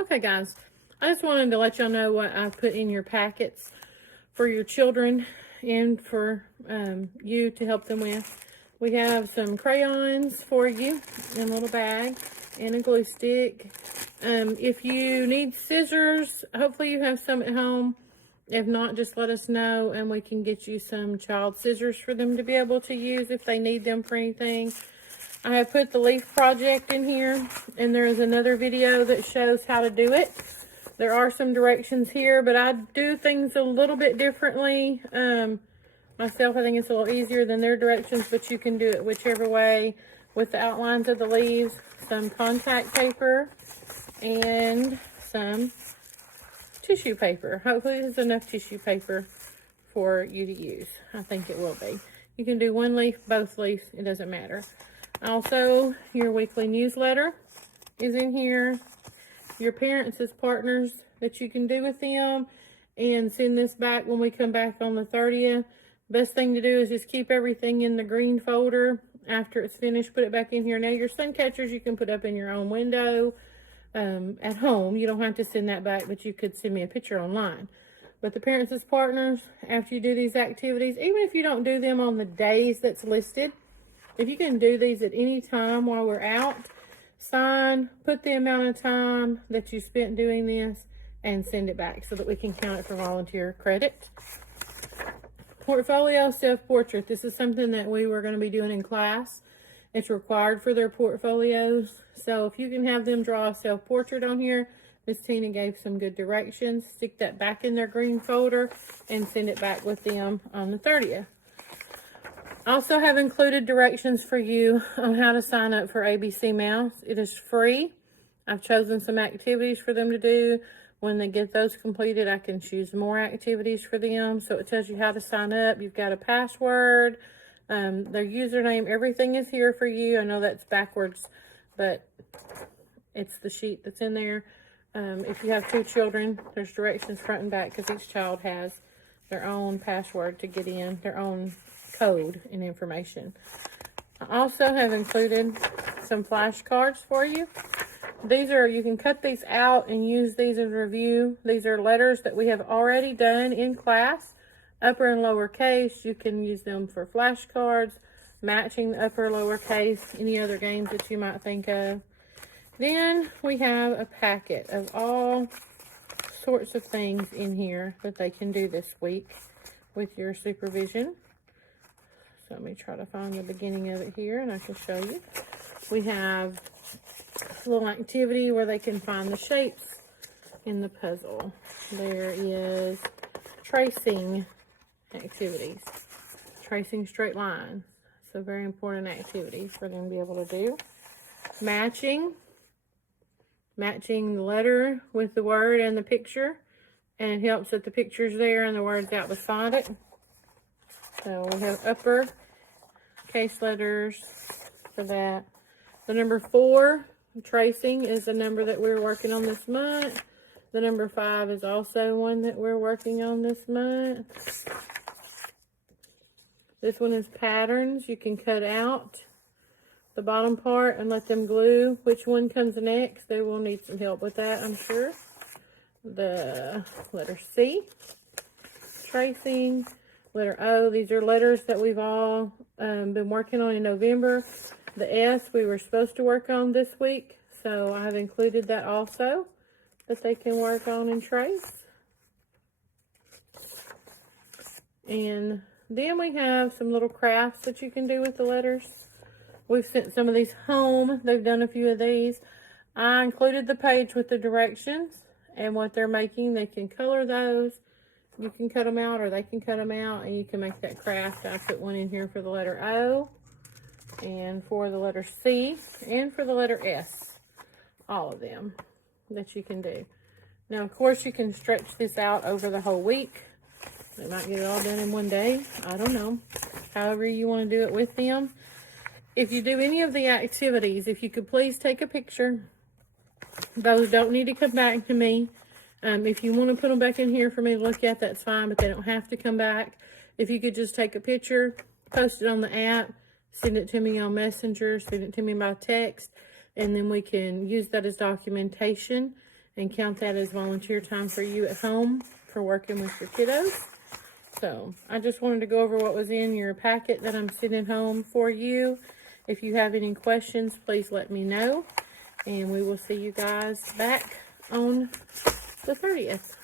Okay, guys, I just wanted to let y'all know what I've put in your packets for your children and for you to help them with. We have some crayons for you in a little bag and a glue stick. If you need scissors, hopefully you have some at home. If not, just let us know and we can get you some child scissors for them to be able to use if they need them for anything. I have put the leaf project in here, and there is another video that shows how to do it. There are some directions here, but I do things a little bit differently. Myself, I think it's a little easier than their directions, but you can do it whichever way with the outlines of the leaves, some contact paper, and some tissue paper. Hopefully there's enough tissue paper for you to use. I think it will be. You can do one leaf, both leaves, it doesn't matter. Also, your weekly newsletter is in here. Your parents as partners that you can do with them, and send this back when we come back on the 30th. Best thing to do is just keep everything in the green folder. After it's finished, put it back in here. Now, your sun catchers you can put up in your own window at home. You don't have to send that back, but you could send me a picture online. But the parents as partners, after you do these activities, even if you don't do them on the days that's listed, if you can do these at any time while we're out, sign, put the amount of time that you spent doing this, and send it back so that we can count it for volunteer credit. Portfolio self-portrait. This is something that we were going to be doing in class. It's required for their portfolios. So if you can have them draw a self-portrait on here, Miss Tina gave some good directions. Stick that back in their green folder and send it back with them on the 30th. I also have included directions for you on how to sign up for ABC Mouse. It is free. I've chosen some activities for them to do. When they get those completed, I can choose more activities for them. So it tells you how to sign up. You've got a password, their username, everything is here for you. I know that's backwards, but it's the sheet that's in there. If you have 2 children, there's directions front and back because each child has their own password to get in, their own code and information. I also have included some flashcards for you. These are, you can cut these out and use these as review. These are letters that we have already done in class, upper and lower case. You can use them for flashcards, matching the upper, lower case, any other games that you might think of. Then we have a packet of all sorts of things in here that they can do this week with your supervision. So let me try to find the beginning of it here and I can show you. We have a little activity where they can find the shapes in the puzzle. There is tracing activities, tracing straight lines. So very important activity for them to be able to do. Matching the letter with the word and the picture, and it helps that the picture's there and the word's out beside it. So we have upper case letters for that. The number 4, tracing, is the number that we're working on this month. The number 5 is also one that we're working on this month. This one is patterns. You can cut out the bottom part and let them glue. Which one comes next? They will need some help with that, I'm sure. The letter C, tracing. Letter O, these are letters that we've all been working on in November. The S we were supposed to work on this week, so I have included that also, that they can work on and trace. And then we have some little crafts that you can do with the letters. We've sent some of these home. They've done a few of these. I included the page with the directions and what they're making. They can color those. You can cut them out or they can cut them out and you can make that craft. I put one in here for the letter O and for the letter C and for the letter S. All of them that you can do. Now, of course, you can stretch this out over the whole week. They might get it all done in one day. I don't know. However you want to do it with them. If you do any of the activities, if you could please take a picture. Those don't need to come back to me. If you want to put them back in here for me to look at, that's fine, but they don't have to come back. If you could just take a picture, post it on the app, send it to me on Messenger, send it to me by text, and then we can use that as documentation and count that as volunteer time for you at home for working with your kiddos. So I just wanted to go over what was in your packet that I'm sending home for you. If you have any questions, please let me know. And we will see you guys back on the 30th.